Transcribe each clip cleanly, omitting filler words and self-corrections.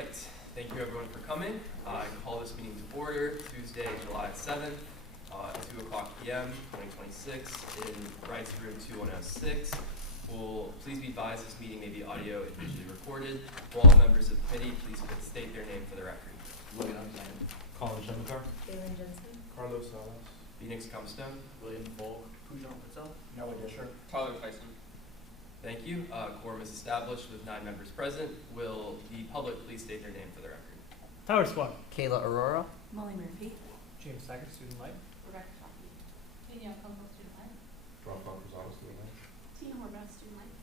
right, thank you everyone for coming. I call this meeting to order Tuesday, July 7th, at 2 o'clock p.m. 2026 in Reitz Room 2106. Please be advised this meeting may be audio and visually recorded. For all members of the committee, please state their name for the record. William Alexander. Colin Shumakar. Galen Jensen. Carlos Salas. Phoenix Comstone. William Folk. Pujan Patel. Noah Disher. Tyler Tyson. Thank you. Quorum is established with 9 members present. Will the public please state their name for the record? Howard Squad. Kayla Aurora. Molly Murphy. James Sackett, student life. Rebecca Shockey. Danielle Coco, student life. Rafa Rosales, student life. Tina Horvath, student life.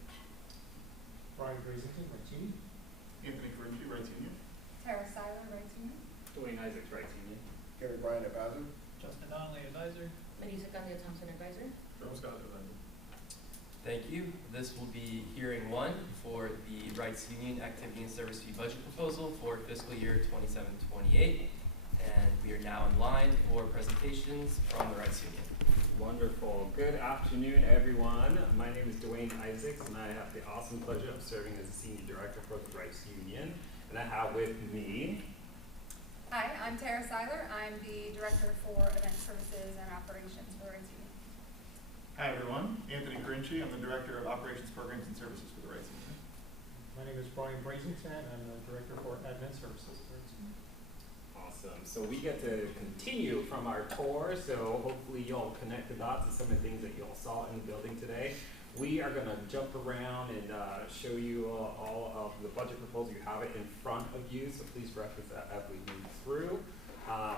Brian Brasington, Reitz Union. Anthony Carcini, Reitz Union. Tara Siler, Reitz Union. Dwayne Isaacs, Reitz Union. Gary Bryan, advisor. Justin Donnelly, advisor. Manisa Gandia Thompson, advisor. Rose Scott, advisor. Thank you. This will be hearing 1 for the Reitz Union Activity and Service Fee Budget Proposal for fiscal year 27-28. And we are now in line for presentations from the Reitz Union. Wonderful. Good afternoon, everyone. My name is Dwayne Isaacs, and I have the awesome pleasure of serving as the Senior Director for the Reitz Union. And I have with me... Hi, I'm Tara Siler. I'm the Director for Event Services and Operations for Reitz Union. Hi, everyone. Anthony Carcini. I'm the Director of Operations, Programs, and Services for the Reitz Union. My name is Brian Brasington. I'm the Director for Admin Services for Reitz Union. Awesome. So we get to continue from our tour, so hopefully y'all connect the dots to some of the things that y'all saw in the building today. We are going to jump around and show you all of the budget proposal. You have it in front of you, so please reference that as we move through.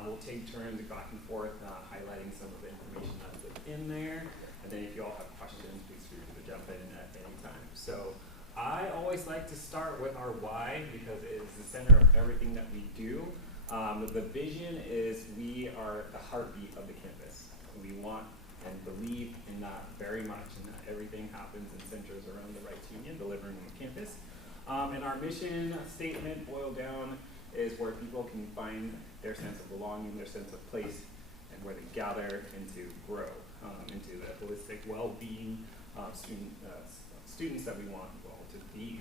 We'll take turns back and forth highlighting some of the information that's within there. And then if you all have questions, please feel free to jump in at any time. So I always like to start with our why because it is the center of everything that we do. The vision is we are the heartbeat of the campus. We want and believe in that very much, and that everything happens and centers around the Reitz Union, delivering on the campus. And our mission statement boiled down is where people can find their sense of belonging, their sense of place, and where they gather and to grow into the holistic well-being students that we want all to be.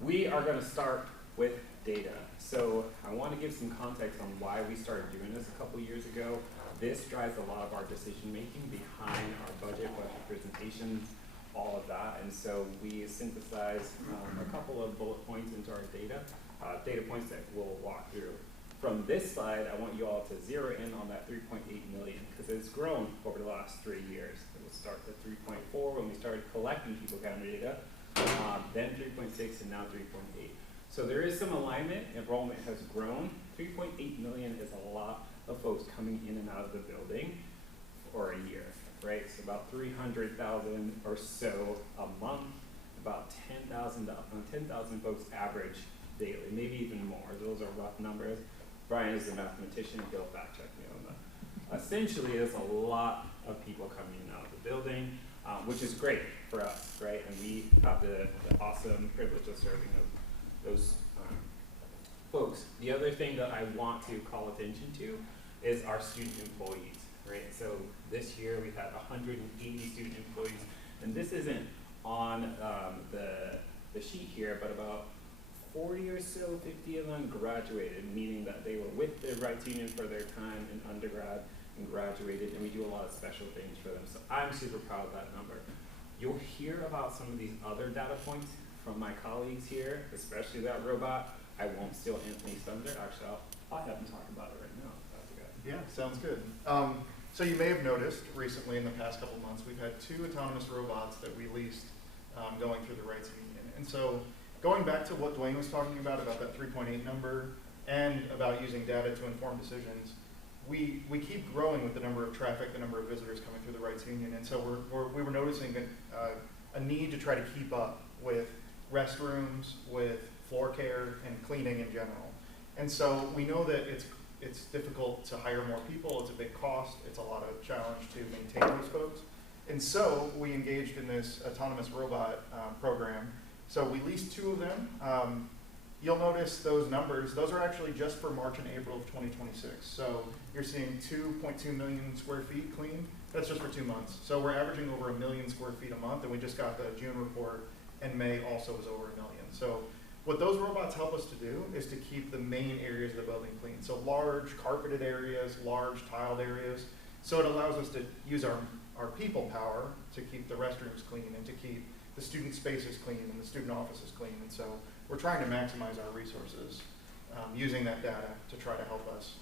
We are going to start with data. So I want to give some context on why we started doing this a couple years ago. This drives a lot of our decision making behind our budget presentations, all of that. And so we synthesized a couple of bullet points into our data points that we'll walk through. From this slide, I want you all to zero in on that 3.8 million because it's grown over the last 3 years. It will start at 3.4 when we started collecting people counter data, then 3.6 and now 3.8. So there is some alignment. Enrollment has grown. 3.8 million is a lot of folks coming in and out of the building for a year, right? So about 300,000 or so a month, about 10,000 folks average daily, maybe even more. Those are rough numbers. Brian is a mathematician, he'll fact check me on that. Essentially, there's a lot of people coming in and out of the building, which is great for us, right? And we have the awesome privilege of serving those folks. The other thing that I want to call attention to is our student employees, right? So this year we had 180 student employees, and this isn't on the sheet here, but about 40 or so, 50 of them graduated, meaning that they were with the Reitz Union for their time in undergrad and graduated, and we do a lot of special things for them. So I'm super proud of that number. You'll hear about some of these other data points from my colleagues here, especially that robot. I won't steal Anthony's thunder. Actually, I'll have him talk about it right now. That's okay. Yeah, sounds good. So you may have noticed recently in the past couple months, we've had 2 autonomous robots that we leased going through the Reitz Union. And so going back to what Dwayne was talking about that 3.8 number and about using data to inform decisions, we keep growing with the number of traffic, the number of visitors coming through the Reitz Union. And so we were noticing a need to try to keep up with restrooms, with floor care, and cleaning in general. And so we know that it's difficult to hire more people, it's a big cost, it's a lot of challenge to maintain those folks. And so we engaged in this autonomous robot program. So we leased 2 of them. You'll notice those numbers, those are actually just for March and April of 2026. So you're seeing 2.2 million square feet cleaned. That's just for 2 months. So we're averaging over 1 million square feet a month, and we just got the June report, and May also was over 1 million. So What those robots help us to do is to keep the main areas of the building clean. So large carpeted areas, large tiled areas. So it allows us to use our people power to keep the restrooms clean and to keep the student spaces clean and the student offices clean. And so we're trying to maximize our resources using that data to try to help us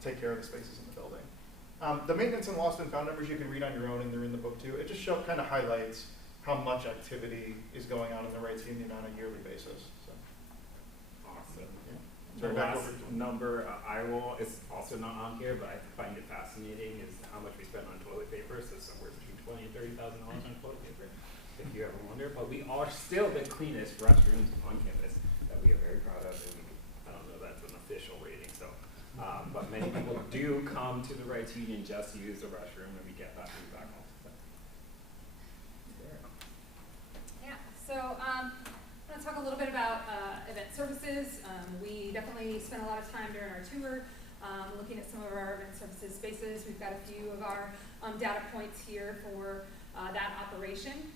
take care of the spaces in the building. The maintenance and lost and found numbers you can read on your own, and they're in the book too. It just kind of highlights how much activity is going on in the Reitz Union on a yearly basis. So. Awesome. Yeah. The So back last over to- number it's also not on here, but I find it fascinating, is how much we spent on toilet paper. So somewhere between $20,000 and $30,000 on toilet paper, if you ever wonder. But we are still the cleanest restrooms on campus that we are very proud of. And I don't know if that's an official rating, so. But many people do come to the Reitz Union just to use the restroom, and we get that feedback all the time. Yeah, so I'm going to talk a little bit about event services. We definitely spent a lot of time during our tour looking at some of our event services spaces. We've got a few of our data points here for that operation.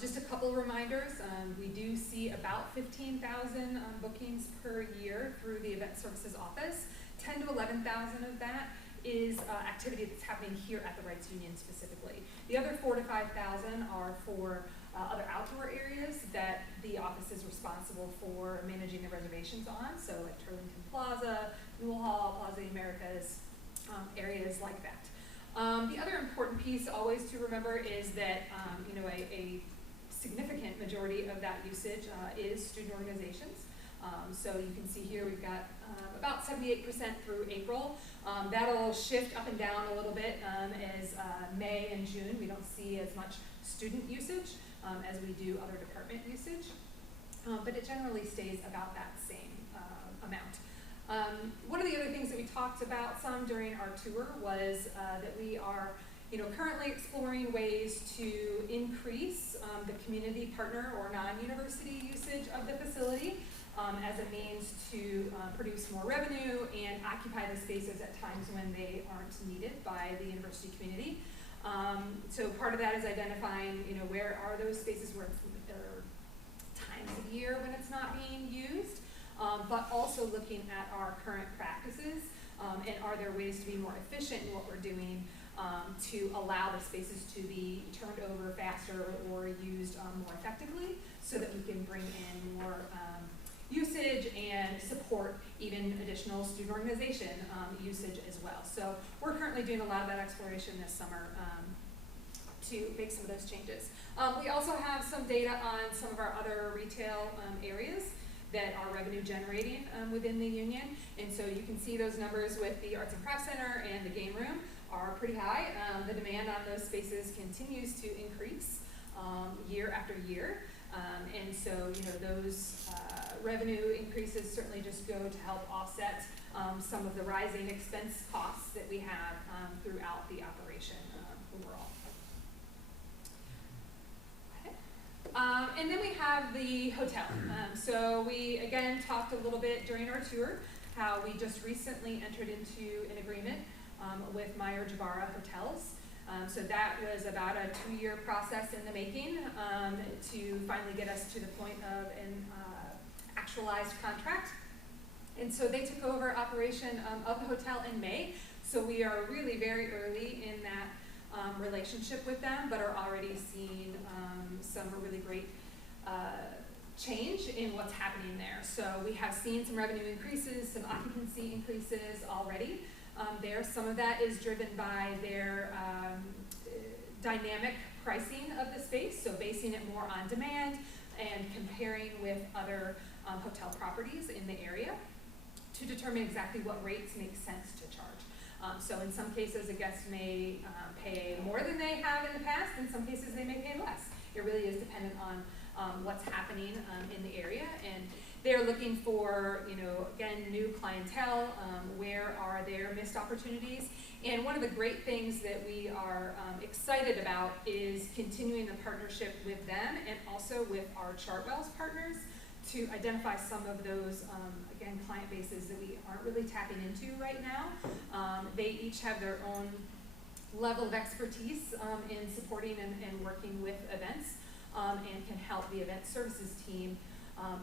Just a couple reminders, we do see about 15,000 bookings per year through the event services office. 10 to 11,000 of that is activity that's happening here at the Reitz Union specifically. The other 4,000 to 5,000 are for other outdoor areas that the office is responsible for managing the reservations on, so like Turlington Plaza, Newell Hall, Plaza Americas, areas like that. The other important piece always to remember is that a significant majority of that usage is student organizations. So you can see here we've got about 78% through April. That'll shift up and down a little bit as May and June. We don't see as much student usage as we do other department usage, but it generally stays about that same amount. One of the other things that we talked about some during our tour was that we are currently exploring ways to increase the community partner or non-university usage of the facility as a means to produce more revenue and occupy the spaces at times when they aren't needed by the university community. So part of that is identifying, where are those spaces where there are times of year when it's not being used, but also looking at our current practices and are there ways to be more efficient in what we're doing to allow the spaces to be turned over faster or used more effectively so that we can bring in more usage and support even additional student organization usage as well. So we're currently doing a lot of that exploration this summer to make some of those changes. We also have some data on some of our other retail areas that are revenue generating within the union. And so you can see those numbers with the Arts and Crafts Center and the game room are pretty high. The demand on those spaces continues to increase year after year. And so, those revenue increases certainly just go to help offset some of the rising expense costs that we have throughout the operation overall. Okay. And then we have the hotel. So we, again, talked a little bit during our tour how we just recently entered into an agreement with Meyer Jabara Hotels. So that was about a 2-year process in the making to finally get us to the point of an actualized contract. And so they took over operation of the hotel in May. So we are really very early in that relationship with them, but are already seeing some really great change in what's happening there. So we have seen some revenue increases, some occupancy increases already. There, some of that is driven by their dynamic pricing of the space, so basing it more on demand and comparing with other hotel properties in the area to determine exactly what rates make sense to charge. So in some cases, a guest may pay more than they have in the past. In some cases, they may pay less. It really is dependent on what's happening in the area. And they're looking for, again, new clientele. Where are their missed opportunities? And one of the great things that we are excited about is continuing the partnership with them and also with our Chartwell's partners to identify some of those, again, client bases that we aren't really tapping into right now. They each have their own level of expertise in supporting and working with events and can help the event services team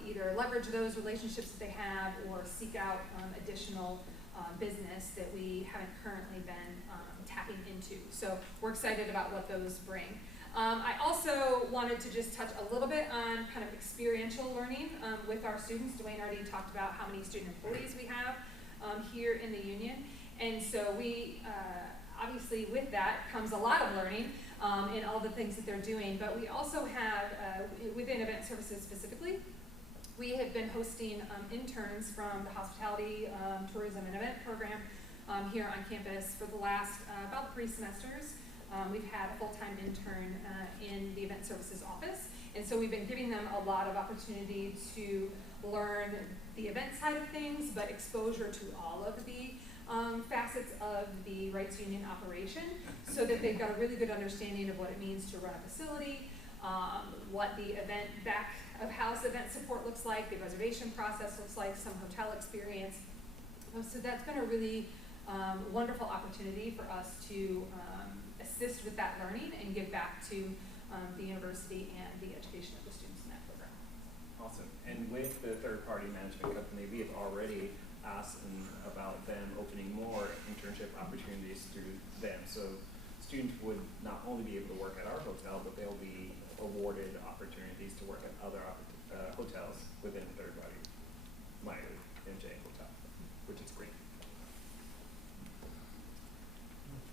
either leverage those relationships that they have or seek out additional business that we haven't currently been tapping into. So we're excited about what those bring. I also wanted to just touch a little bit on kind of experiential learning with our students. Dwayne already talked about how many student employees we have here in the union. And so we, obviously with that comes a lot of learning in all the things that they're doing. But we also have, within event services specifically, we have been hosting interns from the hospitality, tourism, and event program here on campus for the last about 3 semesters. We've had a full-time intern in the event services office, and so we've been giving them a lot of opportunity to learn the event side of things, but exposure to all of the facets of the Reitz Union operation, so that they've got a really good understanding of what it means to run a facility, what the event back of house event support looks like, the reservation process looks like, some hotel experience. So that's been a really wonderful opportunity for us to assist with that learning and give back to the university and the education of the students in that program. Awesome. And with the third-party management company, we have already asked about them opening more internship opportunities through them. So students would not only be able to work at our hotel, but they'll be awarded opportunities to work at other hotels within the third-party MJ hotel, which is great.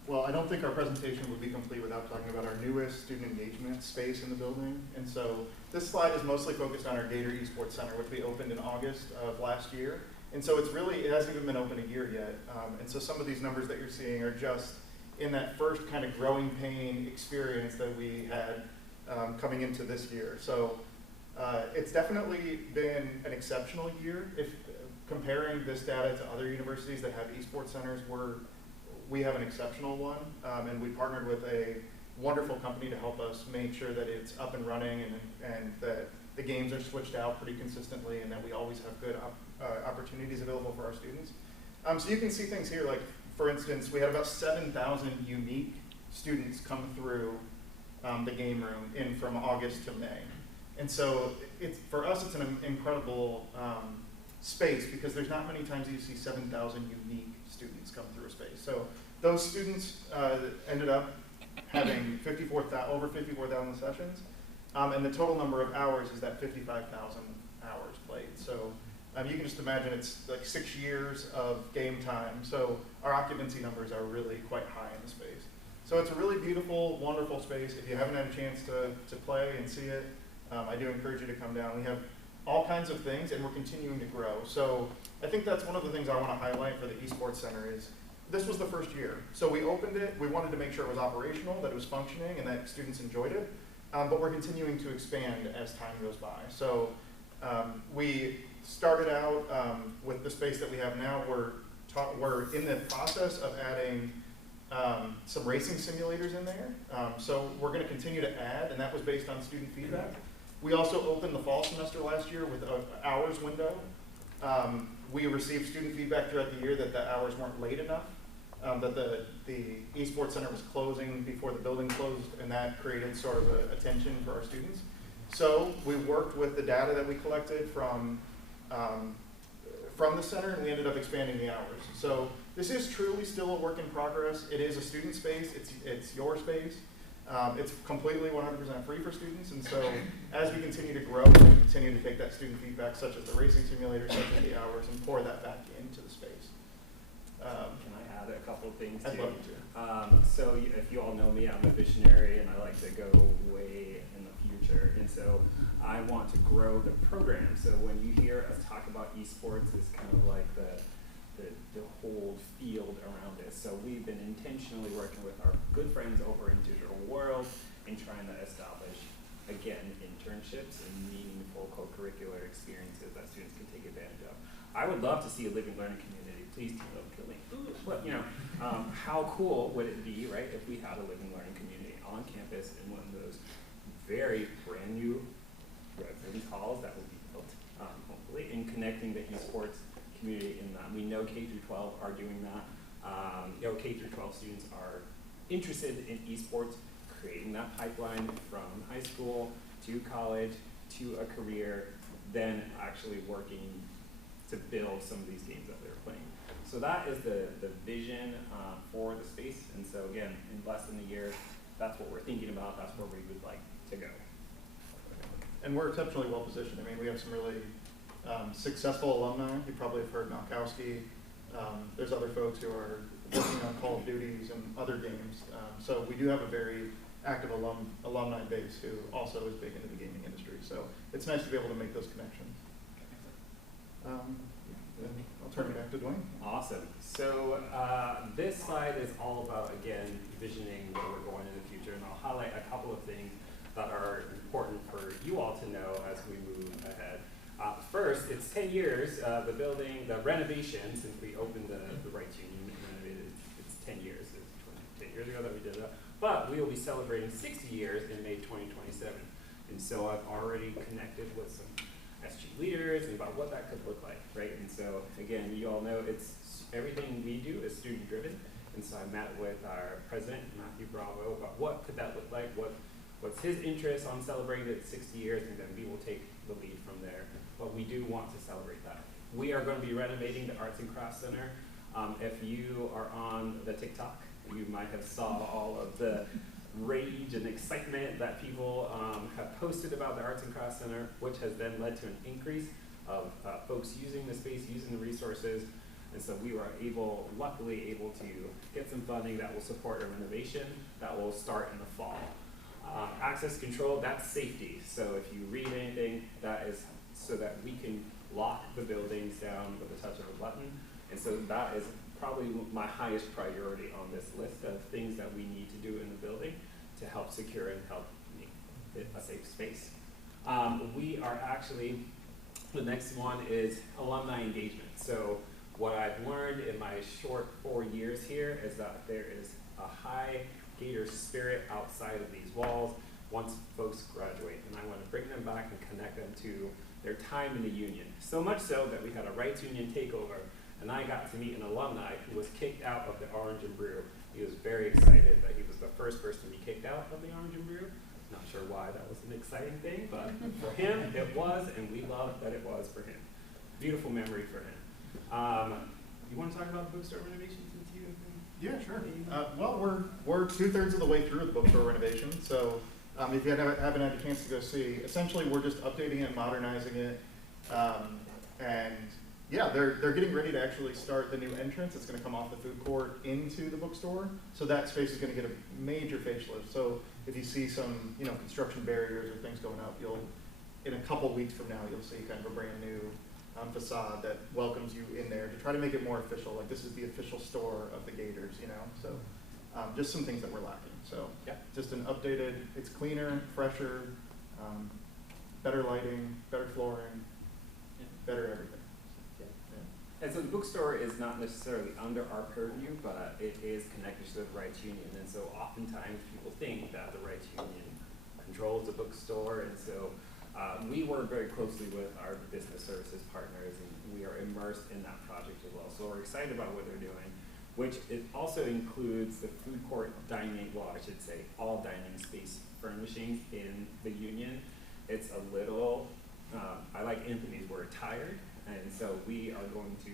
Well, I don't think our presentation would be complete without talking about our newest student engagement space in the building. And so this slide is mostly focused on our Gator Esports Center, which we opened in August of last year. And so it hasn't even been open a year yet. And so some of these numbers that you're seeing are just in that first kind of growing pain experience that we had coming into this year. So it's definitely been an exceptional year. If comparing this data to other universities that have esports centers, we have an exceptional one, and we partnered with a wonderful company to help us make sure that it's up and running and that the games are switched out pretty consistently and that we always have good opportunities available for our students. So you can see things here, like for instance, we had about 7,000 unique students come through the game room from August to May. And so for us, it's an incredible space because there's not many times you see 7,000 unique students come through a space. So those students ended up having over 54,000 sessions, and the total number of hours is that 55,000 hours played. So you can just imagine it's like 6 years of game time. So our occupancy numbers are really quite high in the space. So it's a really beautiful, wonderful space. If you haven't had a chance to play and see it, I do encourage you to come down. We have all kinds of things, and we're continuing to grow. So I think that's one of the things I want to highlight for the Esports Center is this was the first year. So we opened it, we wanted to make sure it was operational, that it was functioning, and that students enjoyed it. But we're continuing to expand as time goes by. So we started out with the space that we have now. We're in the process of adding some racing simulators in there. So we're going to continue to add, and that was based on student feedback. We also opened the fall semester last year with an hours window. We received student feedback throughout the year that the hours weren't late enough, that the Esports Center was closing before the building closed, and that created sort of a tension for our students. So we worked with the data that we collected from the center, and we ended up expanding the hours. So this is truly still a work in progress. It is a student space. It's your space. It's completely 100% free for students, and so as we continue to grow, we continue to take that student feedback, such as the racing simulator, such as the hours, and pour that back into the space. Can I add a couple of things too? I'd love you to. So if you all know me, I'm a visionary, and I like to go way in the future, and so I want to grow the program. So when you hear us talk about esports, it's kind of like the whole field around it. So we've been intentionally working with our good friends over in Digital World and trying to establish, again, internships and meaningful co-curricular experiences that students can take advantage of. I would love to see a living learning community. Please don't kill me. But how cool would it be, right, if we had a living learning community on campus in one of those very brand new residence halls that will be built, hopefully, in connecting the esports community in that. We know K-12 are doing that. K-12 students are interested in esports, creating that pipeline from high school to college to a career then actually working to build some of these games that they're playing. So that is the vision for the space. And so again, in less than a year, that's what we're thinking about. That's where we would like to go. And we're exceptionally well positioned. I mean, we have some really successful alumni. You probably have heard Malkowski. There's other folks who are working on Call of Duties and other games. So we do have a very active alumni base who also is big into the gaming industry. So it's nice to be able to make those connections. Then I'll turn it back to Dwayne. Awesome. So this slide is all about, again, visioning where we're going in the future, and I'll highlight a couple of things that are important for you all to know as we move ahead. First, it's 10 years, the building, the renovation, since we opened the Reitz Union and renovated, it's 10 years. It's 10 years ago that we did that. But we will be celebrating 60 years in May 2027. And so I've already connected with some SG leaders and about what that could look like, right? And so again, you all know it's everything we do is student driven. And so I met with our president, Matthew Bravo, about what could that look like, what's his interest on celebrating it 60 years, and then we will take the lead from there. But we do want to celebrate that. We are going to be renovating the Arts and Crafts Center. If you are on the TikTok, you might have saw all of the rage and excitement that people have posted about the Arts and Crafts Center, which has then led to an increase of folks using the space, using the resources. And so we were luckily able to get some funding that will support a renovation that will start in the fall. Access control, that's safety. So if you read anything, that is so that we can lock the buildings down with the touch of a button. And so that is probably my highest priority on this list of things that we need to do in the building to help secure and help make it a safe space. We are actually, the next one is alumni engagement. So what I've learned in my short 4 years here is that there is a high Gator spirit outside of these walls once folks graduate, and I want to bring them back and connect them to their time in the union. So much so that we had a Reitz Union takeover, and I got to meet an alumni who was kicked out of the Orange and Brew. He was very excited that he was the first person to be kicked out of the Orange and Brew. Not sure why that was an exciting thing, but for him it was, and we loved that it was for him. Beautiful memory for him. You want to talk about the bookstore renovation since you have been? Yeah, sure. Well, we're 2/3 of the way through the bookstore renovation, so if you haven't had a chance to go see, essentially we're just updating it, modernizing it, and yeah, they're getting ready to actually start the new entrance. It's going to come off the food court into the bookstore, so that space is going to get a major facelift. So if you see some construction barriers or things going up, in a couple weeks from now you'll see kind of a brand new facade that welcomes you in there to try to make it more official. Like this is the official store of the Gators, So just some things that we're lacking. So yeah, just an updated. It's cleaner, fresher, better lighting, better flooring, better everything. And so the bookstore is not necessarily under our purview, but it is connected to the Reitz Union. And so oftentimes people think that the Reitz Union controls the bookstore. And so we work very closely with our business services partners, and we are immersed in that project as well. So we're excited about what they're doing, which it also includes the food court dining, well, I should say all dining space furnishings in the Union. It's a little, I like Anthony's word, tired. And so we are going to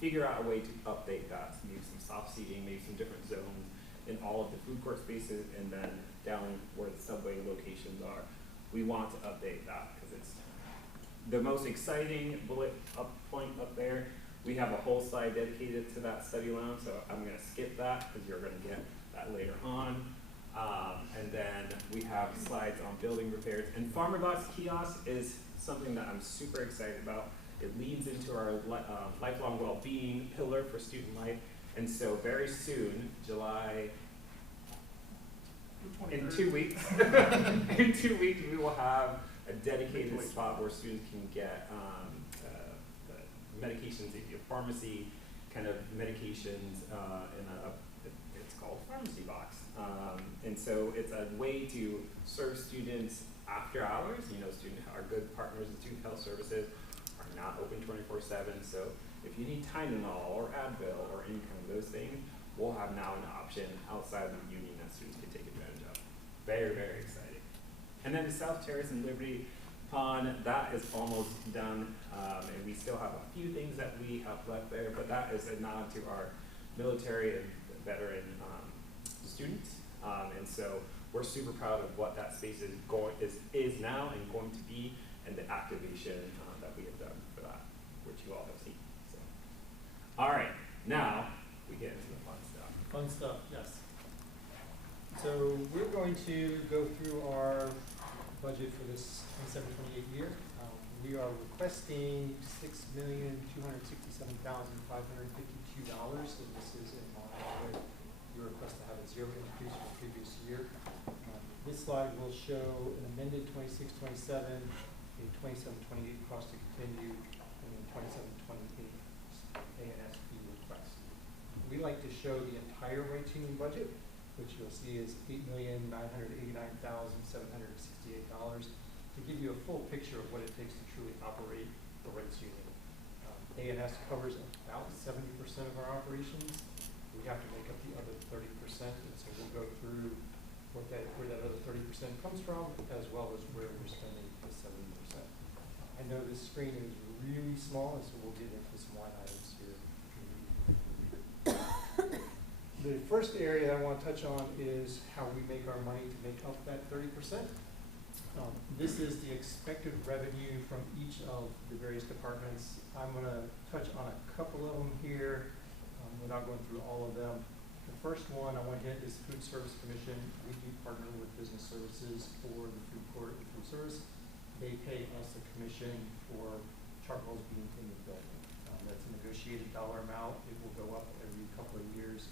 figure out a way to update that, maybe some soft seating, maybe some different zones in all of the food court spaces, and then down where the subway locations are. We want to update that because it's the most exciting bullet point up there. We have a whole slide dedicated to that study lounge, so I'm going to skip that because you're going to get that later on. And then we have slides on building repairs. And Farmer Box kiosk is something that I'm super excited about. It leads into our lifelong well-being pillar for student life. And so very soon, in 2 weeks, in 2 weeks, we will have a dedicated spot where students can get medications, a pharmacy kind of medications it's called Pharmacy Box. And so it's a way to serve students after hours. Students are good partners with Student Health Services, are not open 24/7. So if you need Tylenol or Advil or any kind of those things, we'll have now an option outside of the Union that students can take advantage of. Very, very exciting. And then the South Terrace and Liberty, That is almost done, and we still have a few things that we have left there, but that is a nod to our military and veteran students. And so we're super proud of what that space is now and going to be, and the activation that we have done for that, which you all have seen. So, all right, now we get into the fun stuff. Fun stuff, yes. So we're going to go through our budget for this 27-28 year. We are requesting $6,267,552, and this is in line with your request to have a zero increase from the previous year. This slide will show an amended 26-27, a 27-28 cost to continue, and a 27-28 A&S fee request. We like to show the entire Reitz Union budget, which you'll see is $8,989,768, to give you a full picture of what it takes to truly operate the Reitz Union. A&S covers about 70% of our operations. We have to make up the other 30%, and so we'll go through where that other 30% comes from, as well as where we're spending the 70%. I know this screen is really small, and so we'll get into some line items here. The first area I want to touch on is how we make our money to make up that 30%. This is the expected revenue from each of the various departments. I'm going to touch on a couple of them here without going through all of them. The first one I want to hit is Food Service Commission. We do partner with business services for the food court and food service. They pay us a commission for chart rolls being in the building. That's a negotiated dollar amount. It will go up every couple of years.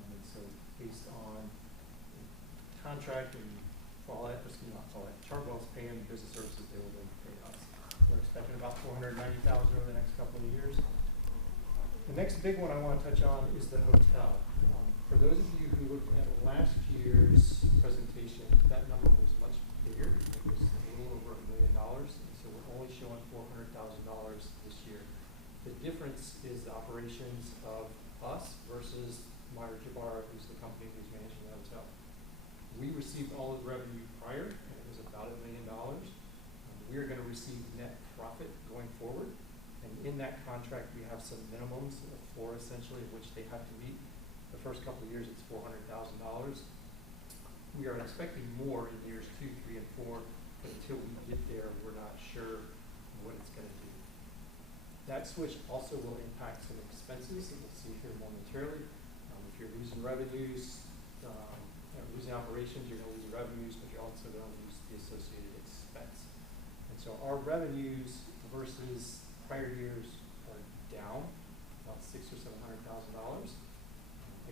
And so based on contract and not fall that, chart rolls paying business services, they will then pay us. We're expecting about $490,000 over the next couple of years. The next big one I want to touch on is the hotel. For those of you who looked at last year's presentation, that number was much bigger. It was a little over $1 million, and so we're only showing $400,000 this year. The difference is the operations of us versus Meyer Jabara, who's the company who's managing the hotel. We received all of the revenue prior, and it was about $1 million. We are going to receive net profit going forward, and in that contract we have some minimums, a floor essentially, of which they have to meet. The first couple of years it's $400,000. We are expecting more in years 2, 3, and 4, but until we get there, we're not sure what it's going to do. That switch also will impact some expenses that we'll see here momentarily. If you're losing revenues, losing operations, you're going to lose revenues, but you're also going to lose the associated expense. And so our revenues versus prior years are down about $600,000 or $700,000.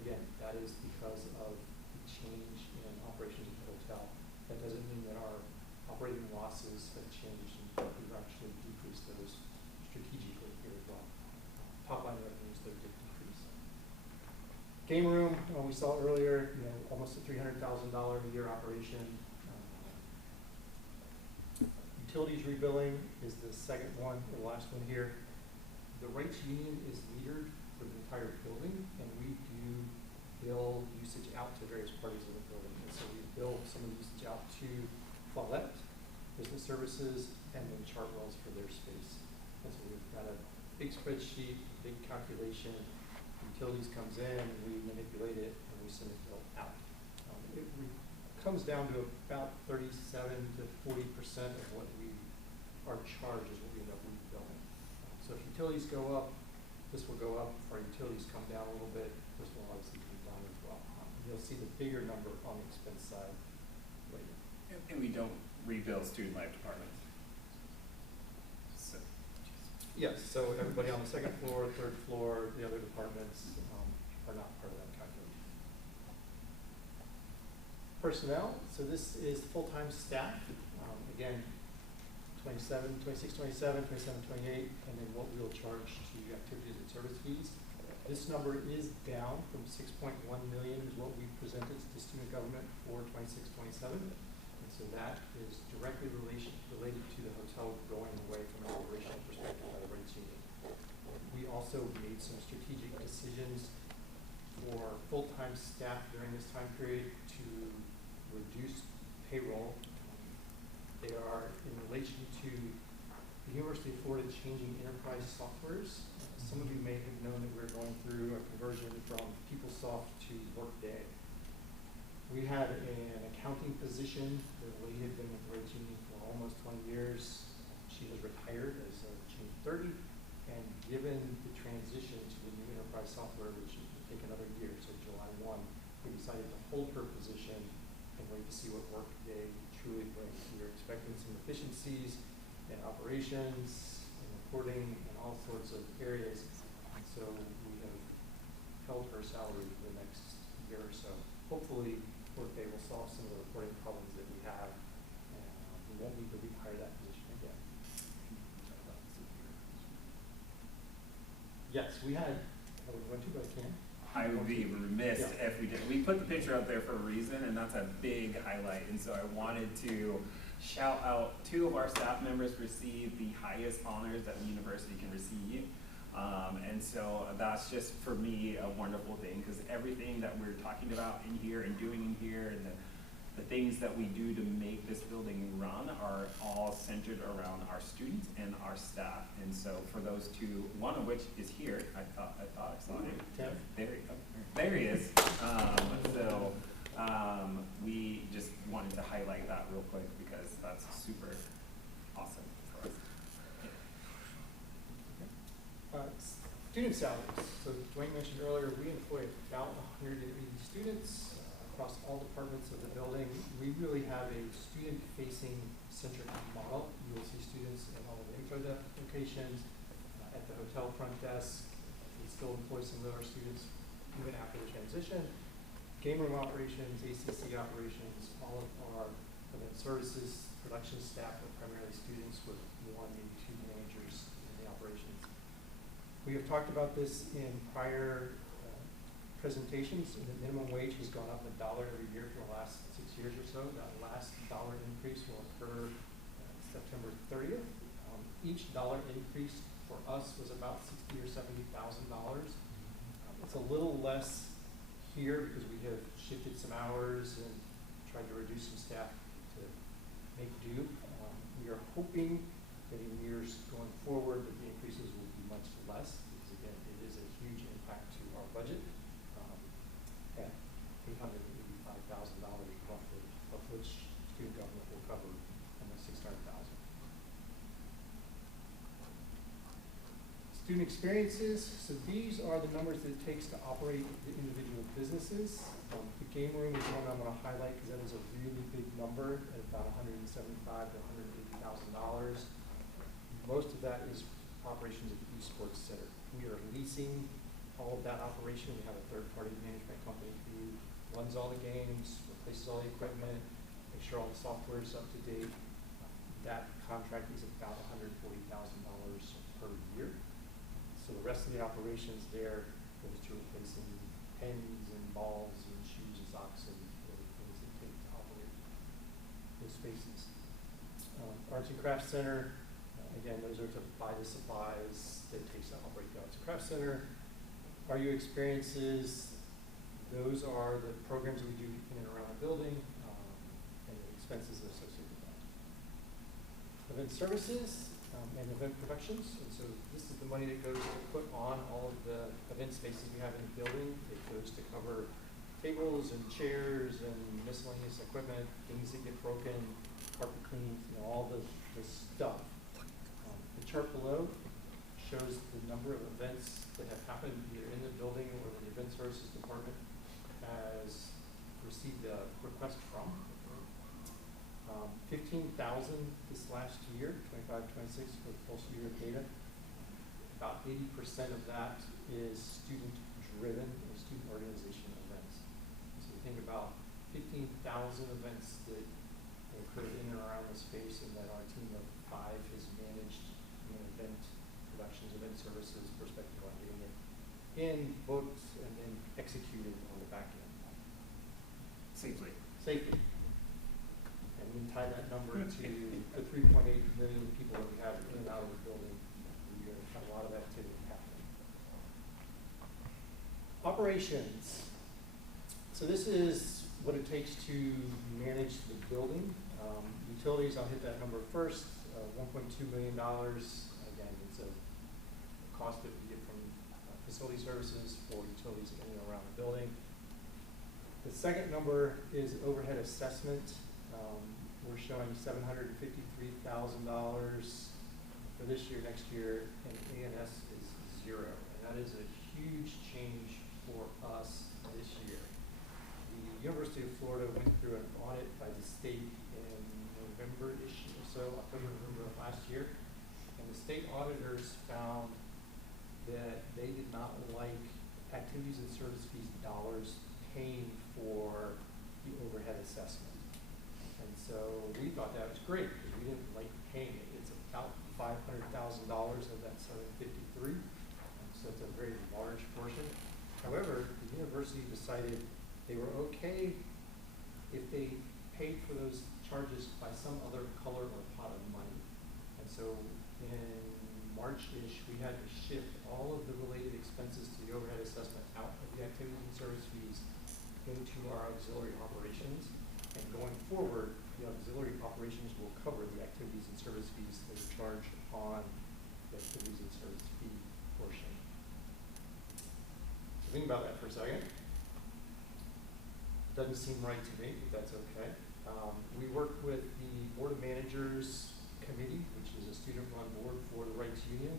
Again, that is because of the change in operations of the hotel. That doesn't mean that our operating losses have changed, and we've actually decreased those strategically here as well. Top line revenues, though, did decrease. Game room, we saw earlier, almost a $300,000 a year operation. Utilities rebilling is the second one, the last one here. The Reitz Union is metered for the entire building, and we do bill usage out to various parties of the building. And so we bill some of the usage out to Follett, business services, and then chart wells for their space. And so we've got a big spreadsheet, big calculation. Utilities comes in, we manipulate it, and we send it bill out. It comes down to about 37 to 40% of what our charge is what we end up rebilling. So if utilities go up, this will go up. If our utilities come down a little bit, this will obviously come down as well. You'll see the bigger number on the expense side later. And we don't rebuild student life departments. So, yes, so everybody on the second floor, third floor, the other departments are not part of that calculation. Personnel, so this is full-time staff. Again, 26, 27, 28, and then what we'll charge to activities and service fees. This number is down from 6.1 million is what we presented to the student government for 26, 27. And so that is directly related to the hotel going away from an operational perspective by the Reitz Union. We also made some strategic decisions for full-time staff during this time period to reduce payroll They are in relation to the University of Florida changing enterprise softwares. Some of you may have known that we're going through a conversion from PeopleSoft to Workday. We had an accounting position. The lady had been with Reitz Union for almost 20 years. She has retired as of June 30, and given the transition to the new enterprise software, which will take another year, so July 1, we decided to hold her position and wait to see what Workday truly brings. We are expecting some efficiencies in operations, in reporting, and all sorts of areas. And so we have held her salary for the next year or so. Hopefully, Workday will solve some of the reporting problems that we have, and we won't need to rehire that position again. Yes, we had, I would want to, but I can't. I would be remiss if we did. We put the picture up there for a reason, and that's a big highlight. And so I wanted to shout out 2 of our staff members received the highest honors that the university can receive. And so that's just, for me, a wonderful thing, because everything that we're talking about in here and doing in here, and the things that we do to make this building run are all centered around our students and our staff. And so for those 2, one of which is here, I thought I saw him. There you go. There he is. We just wanted to highlight that real quick because that's super awesome for us. Student salaries. So Dwayne mentioned earlier, we employ about 180 students across all departments of the building. We really have a student-facing centric model. You will see students at all of the intro locations, at the hotel front desk. We still employ some of our students even after the transition. Game room operations, ACC operations, all of our event services, production staff are primarily students with 1, maybe 2 managers in the operations. We have talked about this in prior presentations, and the minimum wage has gone up $1 every year for the last 6 years or so. That last dollar increase will occur September 30th. Each dollar increase for us was about $60,000 or $70,000. It's a little less here because we have shifted some hours and tried to reduce some staff to make do. We are hoping that in years going forward that the increases will be much less, because again, it is a huge impact to our budget. At $885,000 roughly, of which student government will cover almost $600,000. Student experiences, so these are the numbers that it takes to operate the individual businesses. The game room is one I'm going to highlight because that is a really big number at about $175,000 to $180,000. Most of that is operations of the Esports Center. We are leasing all of that operation. We have a third-party management company who runs all the games, replaces all the equipment, makes sure all the software is up to date. That contract is about $140,000 per year. So the rest of the operations there goes to replacing pens and balls and shoes and socks and other things that take to operate those spaces. Arts and Crafts Center, again, those are to buy the supplies that it takes to operate the Arts and Crafts Center. RU Experiences, those are the programs we do in and around the building, and the expenses associated with that. Event services and event productions, and so this is the money that goes to put on all of the event spaces we have in the building. It goes to cover tables and chairs and miscellaneous equipment, things that get broken, carpet cleans, all the stuff. The chart below shows the number of events that have happened either in the building or the event services department has received a request from. 15,000 this last year, 25-26 for the full year of data. About 80% of that is student-driven or student organization events. So you think about 15,000 events that occur in and around the space, and that our team of 5 has managed from an event productions, event services perspective on getting it in, booked, and then executed on the back end. Safely. And we tie that number to the 3.8 million people that we have in and out of the building. We have a lot of activity happening. Operations. So this is what it takes to manage the building. Utilities, I'll hit that number first, $1.2 million. Again, it's a cost that we get from facility services for utilities in and around the building. The second number is overhead assessment. We're showing $753,000 for this year, next year, and ANS is 0. And that is a huge change for us this year. The University of Florida went through an audit by the state in November-ish or so, October, November of last year. And the state auditors found that they did not like activities and service fees dollars paying for the overhead assessment. And so we thought that was great because we didn't like paying it. It's about $500,000 of that 753. So it's a very large portion. However, the university decided they were okay if they paid for those charges by some other color or pot of money. And so in March-ish, we had to shift all of the related expenses to the overhead assessment out of the activities and service fees into our auxiliary operations. And going forward, the auxiliary operations will cover the activities and service fees that are charged on the activities and service fee portion. So think about that for a second. Doesn't seem right to me, but that's okay. We worked with the Board of Managers Committee, which is a student-run board for the Reitz Union,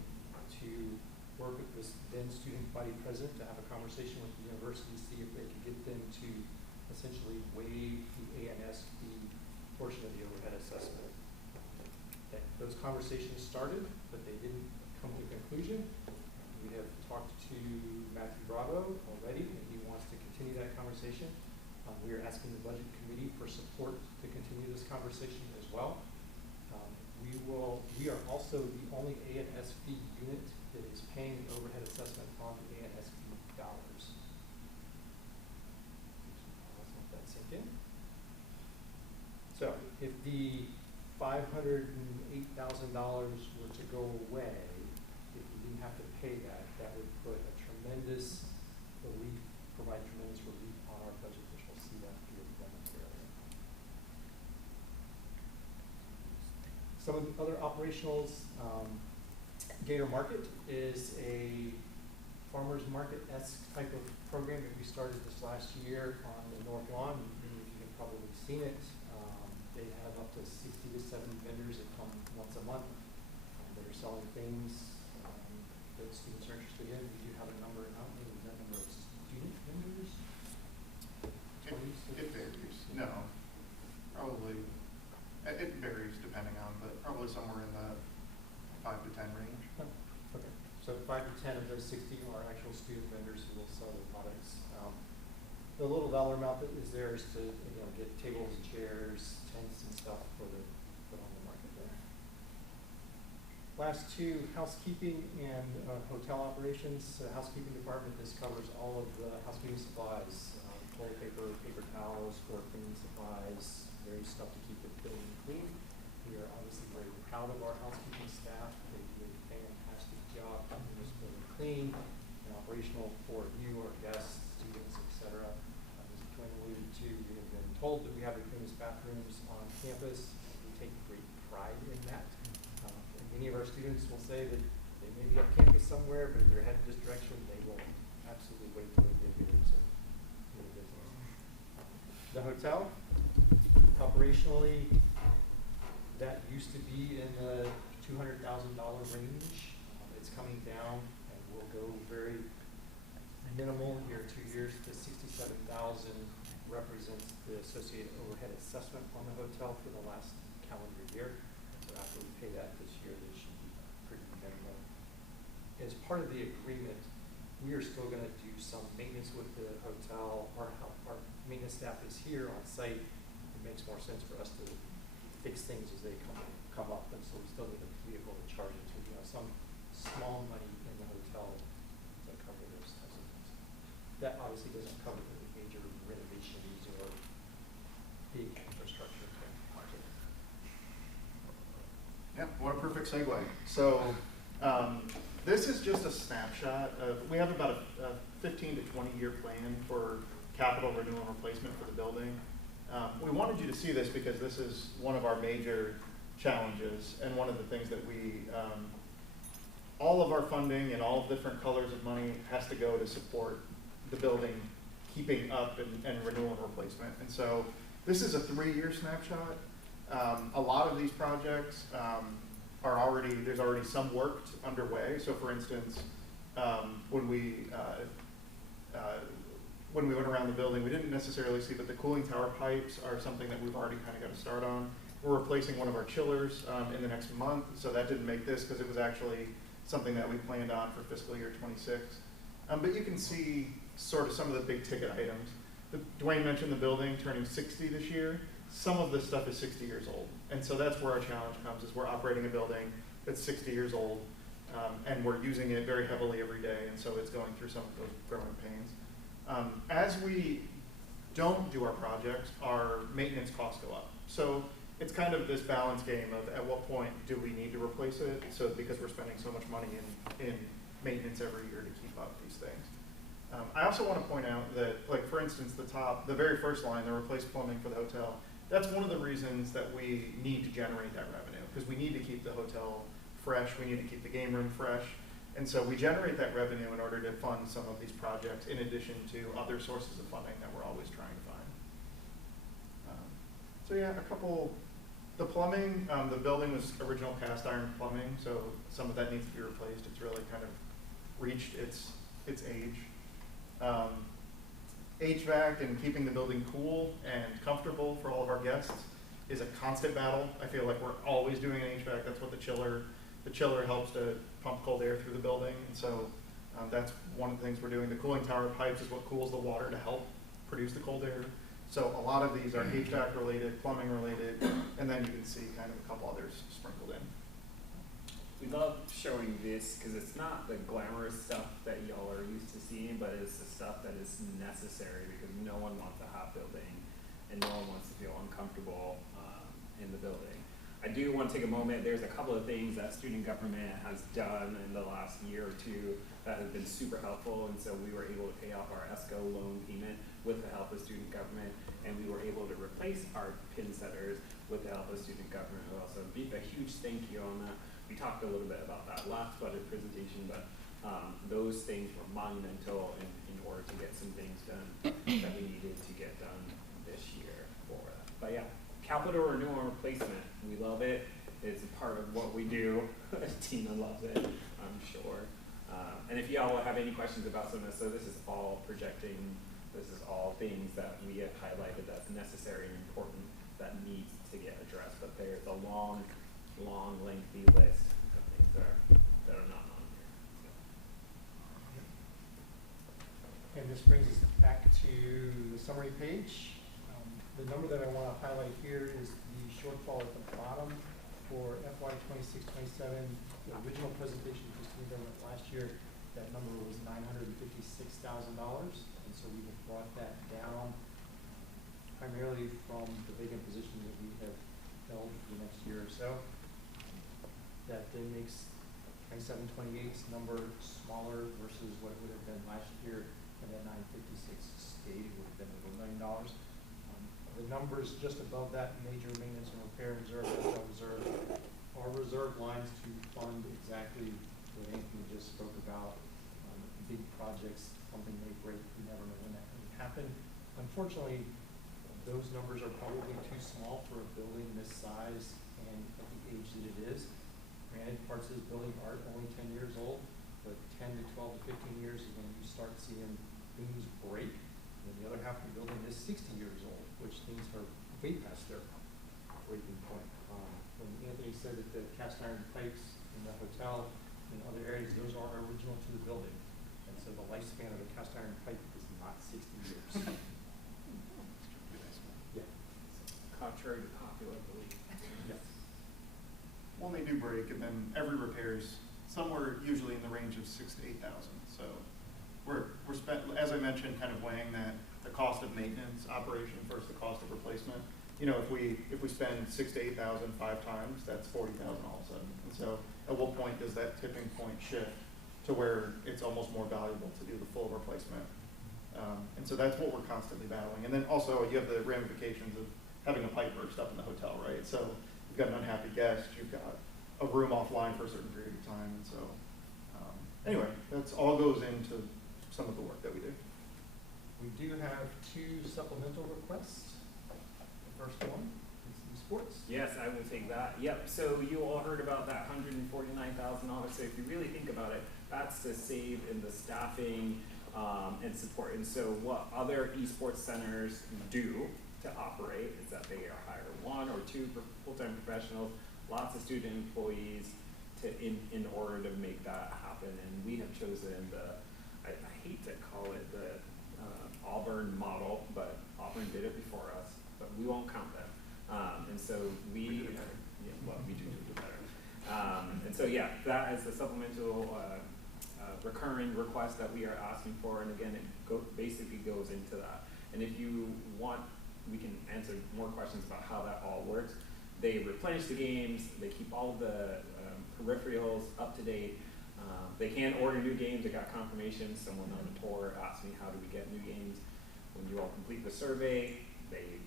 to work with this then student body president to have a conversation with the university to see if they could get them to essentially waive the ANS fee portion of the overhead assessment. Those conversations started, but they didn't come to a conclusion. We have talked to Matthew Bravo already, and he wants to continue that conversation. We are asking the Budget Committee for support to continue this conversation as well. We are also the only ANS fee unit that is paying an overhead assessment on the ANS fee dollars. Let's let that sink in. So if the $508,000 were to go away, if we didn't have to pay that, that would put a tremendous relief, provide tremendous relief on our budget, which we'll see that here momentarily. Some of the other operationals, Gator Market is a farmer's market-esque type of program that we started this last year on the North Lawn. Many of you have probably seen it. They have up to 60 to 70 vendors that come once a month that are selling things that students are interested in. We do have a number, I don't know the number of student vendors. It varies. No, probably. It varies depending on, but probably somewhere in the 5 to 10 range. Okay, so 5 to 10 of those 60 are actual student vendors who will sell their products. The little dollar amount that is there is to get tables and chairs, tents and stuff for the put on the market there. Last two, housekeeping and hotel operations. The housekeeping department, this covers all of the housekeeping supplies, toilet paper, paper towels, floor cleaning supplies, various stuff to keep the building clean. We are obviously very proud of our housekeeping staff. They do a fantastic job keeping this building clean and operational for you, our guests, students, etc. As Dwayne alluded to, we have been told that we have the cleanest bathrooms on campus. We take great pride in that. And many of our students will say that they may be off campus somewhere, but if they're heading this direction, they will absolutely wait till they get here to do the business. The hotel, operationally, that used to be in the $200,000 range. It's coming down and will go very minimal here, 2 years to $67,000 represents the associated overhead assessment on the hotel for the last calendar year. So after we pay that this year, it should be pretty minimal. As part of the agreement, we are still going to do some maintenance with the hotel. Our maintenance staff is here on site. It makes more sense for us to fix things as they come up, and so we still need a vehicle to charge it to. Some small money in the hotel to cover those types of things. That obviously doesn't cover the major renovations or big infrastructure type projects. Yeah, what a perfect segue. So this is just a snapshot of, we have about a 15 to 20 year plan for capital renewal and replacement for the building. We wanted you to see this because this is one of our major challenges and one of the things that we, all of our funding and all different colors of money has to go to support the building keeping up and renewal and replacement. And so this is a 3-year snapshot. A lot of these projects are already, there's already some work underway. So for instance, when we went around the building, we didn't necessarily see, but the cooling tower pipes are something that we've already kind of got to start on. We're replacing one of our chillers in the next month, so that didn't make this because it was actually something that we planned on for fiscal year 26. But you can see sort of some of the big ticket items. Dwayne mentioned the building turning 60 this year. Some of this stuff is 60 years old. And so that's where our challenge comes, is we're operating a building that's 60 years old, and we're using it very heavily every day, and so it's going through some of those growing pains. As we don't do our projects, our maintenance costs go up. So it's kind of this balance game of at what point do we need to replace it, so because we're spending so much money in maintenance every year to keep up these things. I also want to point out that, like for instance, the very first line, the replace plumbing for the hotel, that's one of the reasons that we need to generate that revenue, because we need to keep the hotel fresh, we need to keep the game room fresh, and so we generate that revenue in order to fund some of these projects in addition to other sources of funding that we're always trying to find. So yeah, the plumbing, the building was original cast iron plumbing, so some of that needs to be replaced. It's really kind of reached its age. HVAC and keeping the building cool and comfortable for all of our guests is a constant battle. I feel like we're always doing an HVAC. That's what the chiller helps to pump cold air through the building. And so that's one of the things we're doing. The cooling tower pipes is what cools the water to help produce the cold air. So a lot of these are HVAC related, plumbing related, and then you can see kind of a couple others sprinkled in. We love showing this because it's not the glamorous stuff that y'all are used to seeing, but it's the stuff that is necessary because no one wants a hot building and no one wants to feel uncomfortable in the building. I do want to take a moment. There's a couple of things that student government has done in the last year or two that have been super helpful, and so we were able to pay off our ESCO loan payment with the help of student government, and we were able to replace our pin setters with the help of student government as well. So a huge thank you on that. We talked a little bit about that last budget presentation, but those things were monumental in order to get some things done that we needed to get done this year for that. But yeah, capital renewal and replacement, we love it. It's a part of what we do. Tina loves it, I'm sure. And if y'all have any questions about some of this, so this is all projecting, this is all things that we have highlighted that's necessary and important that needs to get addressed. But there's a long, lengthy list of things that are not on here. And this brings us back to the summary page. The number that I want to highlight here is the shortfall at the bottom for FY 26-27. The original presentation for student government last year, that number was $956,000, and so we have brought that down primarily from the vacant position that we have held for the next year or so. That then makes 27-28's number smaller versus what it would have been last year, and that 956 stayed, it would have been over $1 million. The numbers just above that, major maintenance and repair reserve, hotel reserve, are reserve lines to fund exactly what Anthony just spoke about. Big projects, something may break, we never know when that can happen. Unfortunately, those numbers are probably too small for a building this size and at the age that it is. Granted, parts of this building are only 10 years old, but 10 to 12 to 15 years is when you start seeing things break. And the other half of the building is 60 years old, which things are way past their breaking point. When Anthony said that the cast iron pipes in the hotel and other areas, those are original to the building. And so the lifespan of a cast iron pipe is not 60 years. Yeah. Contrary to popular belief. Yes. Well, they do break, and then every repair is somewhere usually in the range of $6,000 to $8,000. So we're as I mentioned, kind of weighing that the cost of maintenance operation versus the cost of replacement. You know, if we spend $6,000 to $8,000 5 times, that's $40,000 all of a sudden. And so, at what point does that tipping point shift to where it's almost more valuable to do the full replacement And so that's what we're constantly battling. And then also you have the ramifications of having a pipe burst up in the hotel, right? So you've got an unhappy guest, you've got a room offline for a certain period of time. And so anyway, that's all goes into some of the work that we do. We do have 2 supplemental requests. The first one is Esports. Yes, I will take that. Yep, so you all heard about that $149,000. So if you really think about it, that's to save in the staffing and support. And so what other esports centers do to operate is that they hire 1 or 2 full-time professionals, lots of student employees in order to make that happen. And we have chosen I hate to call it the Auburn model, but Auburn did it before us, but we won't count them. And so we do it better. And so yeah, that is the supplemental recurring request that we are asking for. And again, it basically goes into that. And if you want, we can answer more questions about how that all works. They replenish the games, they keep all of the peripherals up to date. They can order new games. I got confirmation. Someone on the tour asked me, how do we get new games? When you all complete the survey, they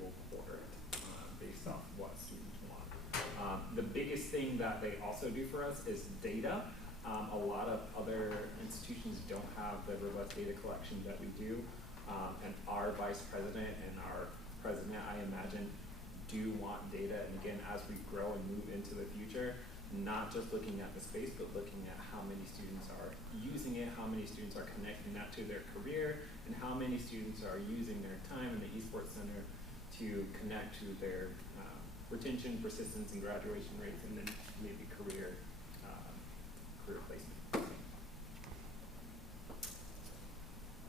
will order it based off what students want. The biggest thing that they also do for us is data. A lot of other institutions don't have the robust data collection that we do. And our vice president and our president, I imagine, do want data. And again, as we grow and move into the future, not just looking at the space, but looking at how many students are using it, how many students are connecting that to their career, and how many students are using their time in the Esports Center to connect to their retention, persistence, and graduation rates, and then maybe career placement.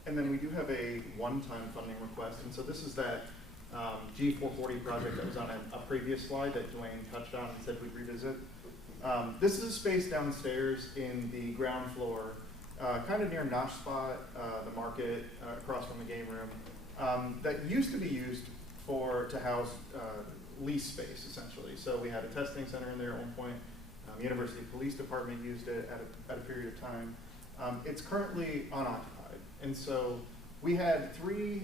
And then we do have a one-time funding request. And so this is that G440 project that was on a previous slide that Dwayne touched on and said we'd revisit. This is a space downstairs in the ground floor, kind of near Nosh Spot, the market, across from the game room, that used to be used to house lease space, essentially. So we had a testing center in there at one point. University Police Department used it at a period of time. It's currently unoccupied. And so we had 3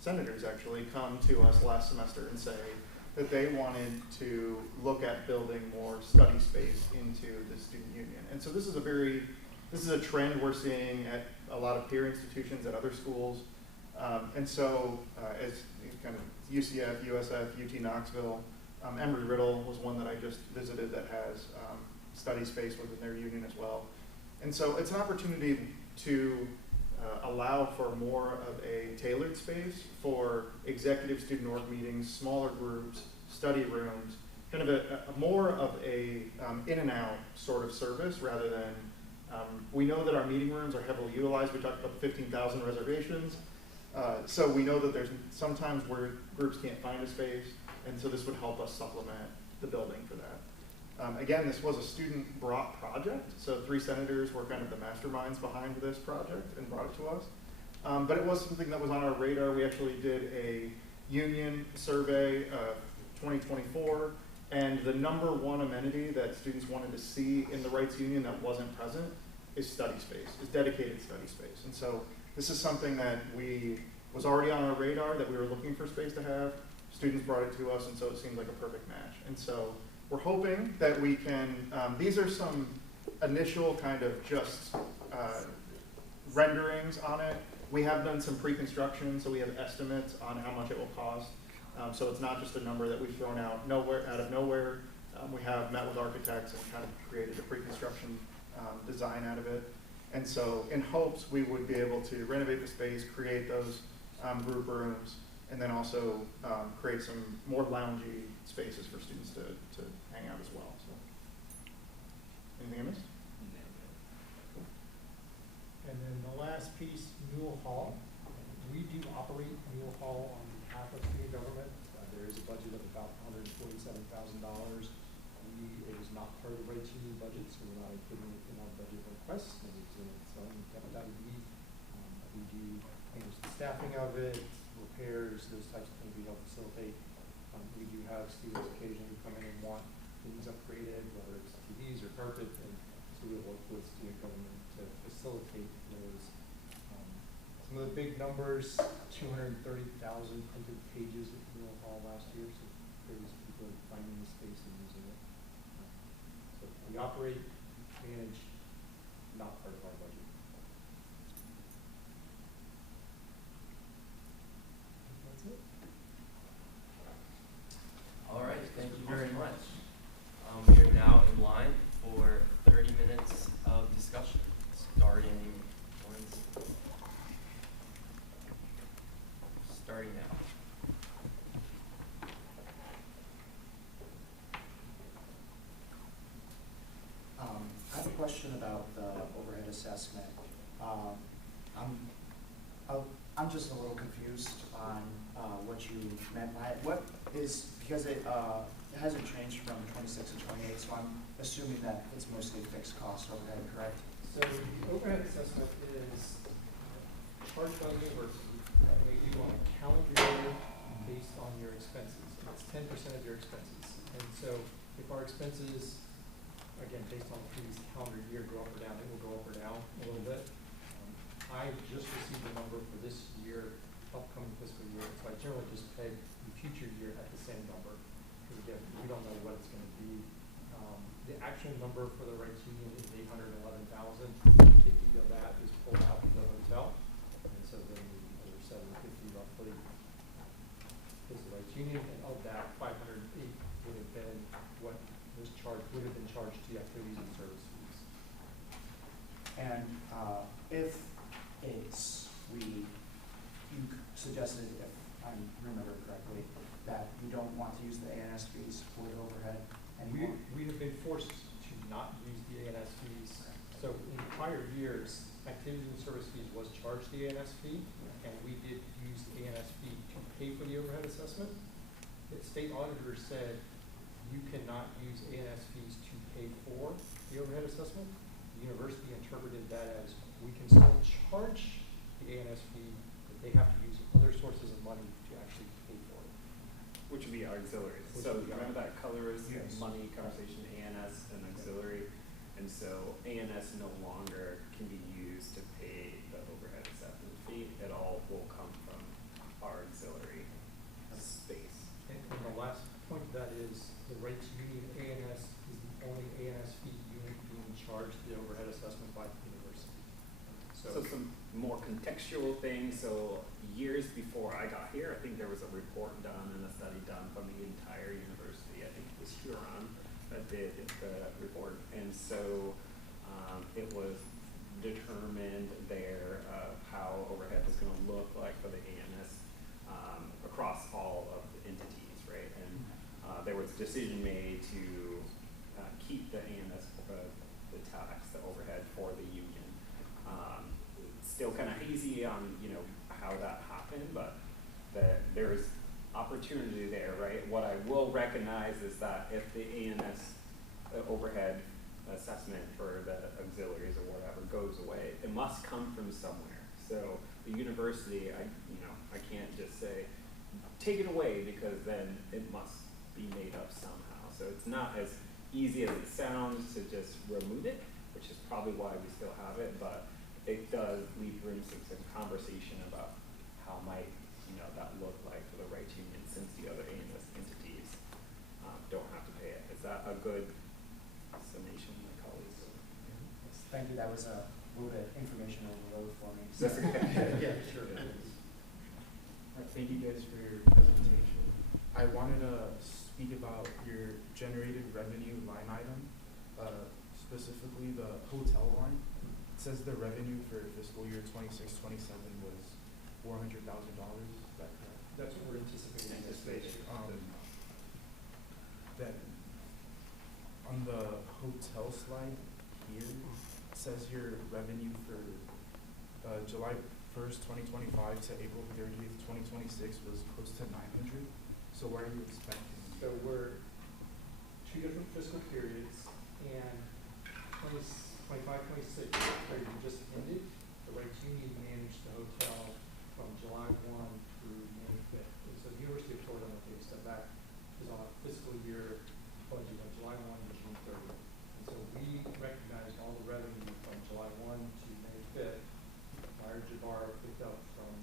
senators actually come to us last semester and say that they wanted to look at building more study space into the student union. And so this is a trend we're seeing at a lot of peer institutions at other schools. And so as kind of UCF, USF, UT Knoxville, Embry-Riddle was one that I just visited that has study space within their union as well. And so it's an opportunity to allow for more of a tailored space for executive student org meetings, smaller groups, study rooms, kind of more of a in and out sort of service rather than, we know that our meeting rooms are heavily utilized. We talked about the 15,000 reservations. So we know that there's sometimes where groups can't find a space, and so this would help us supplement the building for that. Again, this was a student-brought project, so 3 senators were kind of the masterminds behind this project and brought it to us. But it was something that was on our radar. We actually did a union survey 2024, and the #1 amenity that students wanted to see in the Reitz Union that wasn't present is study space, is dedicated study space. And so this is something that was already on our radar, that we were looking for space to have. Students brought it to us, and so it seemed like a perfect match. And so we're hoping that we can, these are some initial kind of just renderings on it. We have done some pre-construction, so we have estimates on how much it will cost. So it's not just a number that we've thrown out of nowhere. We have met with architects and kind of created a pre-construction design out of it. And so in hopes we would be able to renovate the space, create those group rooms, and then also create some more loungy spaces for students to hang out as well. So, anything I missed? And then the last piece, Newell Hall. We do operate Newell Hall on behalf of student government. There is a budget of about $147,000. It is not part of the Reitz Union budget, so we're not including it in our budget request. And it's in its own capital need. We do manage the staffing of it, repairs, those types of things we help facilitate. We do have students occasionally come in and want things upgraded, whether it's TVs or carpet, and so we'll work with student government to facilitate those big numbers, 230,000 printed pages at Newell Hall last year, so various people are finding the space and using it. So we operate, manage, not part of our budget. That's it. All right, thank you very much. We are now in line for 30 minutes of discussion, starting now. I have a question about the overhead assessment. I'm just a little confused on what you meant by it. What is, because it hasn't changed from 26 to 28, so I'm assuming that it's mostly fixed cost overhead, correct? So the overhead assessment is charged by the university that they do on a calendar year based on your expenses. It's 10% of your expenses. And so if our expenses, again, based on the previous calendar year, go up or down, it will go up or down a little bit. I just received the number for this year, upcoming fiscal year, so I generally just pay the future year at the same number. Because again, we don't know what it's going to be. The actual number for the Reitz Union is 811,000. 50 of that is pulled out of the hotel, and so then the other 750 roughly is the Reitz Union, and of that, 508 would have been what was charged, would have been charged to the activities and service fees. And if you suggested, if I remember correctly, that you don't want to use the ANS fees for the overhead anymore. We have been forced to not use the ANS fees. So in prior years, activities and service fees was charged the ANS fee, and we did use the ANS fee to pay for the overhead assessment. The state auditor said you cannot use ANS fees to pay for the overhead assessment. The university interpreted that as we can still charge the ANS fee, but they have to use other sources of money to actually pay for it. Which would be auxiliaries. Which So would be remember that colors, Yes. money conversation, ANS and auxiliary. And so ANS no longer can be used to pay the overhead assessment fee. It all will come from our auxiliary space. And the last point of that is the Reitz Union ANS is the only ANS fee unit being charged the overhead assessment by the university. So some more contextual things. So years before I got here, I think there was a report done and a study done from the entire university. I think it was Huron that did the report. And so it was determined there how overhead was going to look like for the ANS across all of the entities, right? And there was a decision made to keep the ANS, the tax, the overhead for the union. Still kind of hazy on, how that happened, but there is opportunity there, right? What I will recognize is that if the ANS overhead assessment for the auxiliaries or whatever goes away, it must come from somewhere. So the university, I can't just say, take it away, because then it must be made up somehow. So it's not as easy as it sounds to just remove it, which is probably why we still have it, but it does leave room for some conversation about how might, that look like for the Reitz Union, since the other ANS entities don't have to pay it. Is that a good summation, my colleagues? Yes, thank you. That was a little bit information overload for me. That's okay. Yeah, sure. Thank you guys for your presentation. I wanted to speak about your generated revenue line item, specifically the hotel line. It says the revenue for fiscal year 26-27 was $400,000. Is that correct? That's what we're anticipating in this phase. Then on the hotel slide here, it says your revenue for July 1st, 2025 to April 30th, 2026 was close to 900. So what are you expecting? So we're two different fiscal periods, and 25-26 period we just ended. The Reitz Union managed the hotel from July 1 through May 5th. And so the University of Florida, when they step back, is on a fiscal year budget of July 1 to June 30th. And so we recognized all the revenue from July 1 to May 5th. Meyer Jabbar picked up from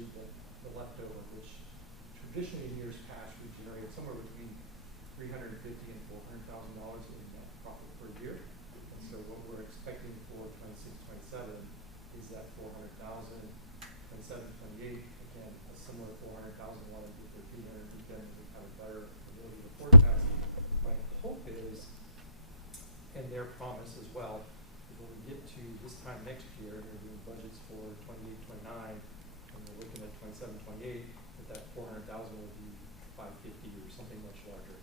essentially the leftover, which traditionally in years past, we generated somewhere between $350,000 and $400,000 in net profit per year. And so what we're expecting for 26, 27 is that 400,000, 27, 28, again, a similar 400,000 one with the 300 weekend, we have a better ability to forecast. My hope is, and their promise as well, is when we get to this time next year, and we're doing budgets for 28, 29, and we're looking at 27, 28, that 400,000 will be 550 or something much larger.